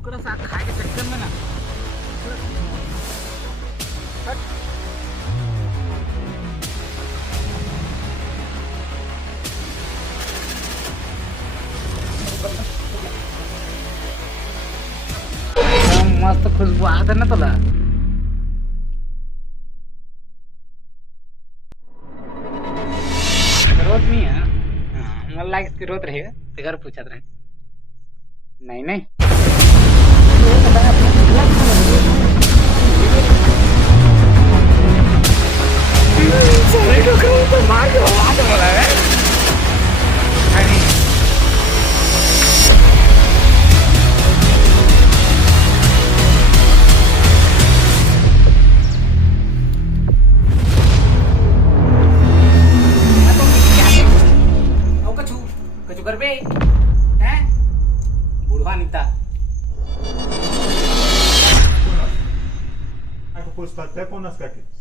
Cooker सा खाए के चक्कर में ना मस्त खुशबू आता ना तुला रोज मी मला लागेल ती रोज राहील ते घर पूछत राहील नाही नाही कचू कर बे हैं बुढ़वा Nita Ako po sa konas kaki.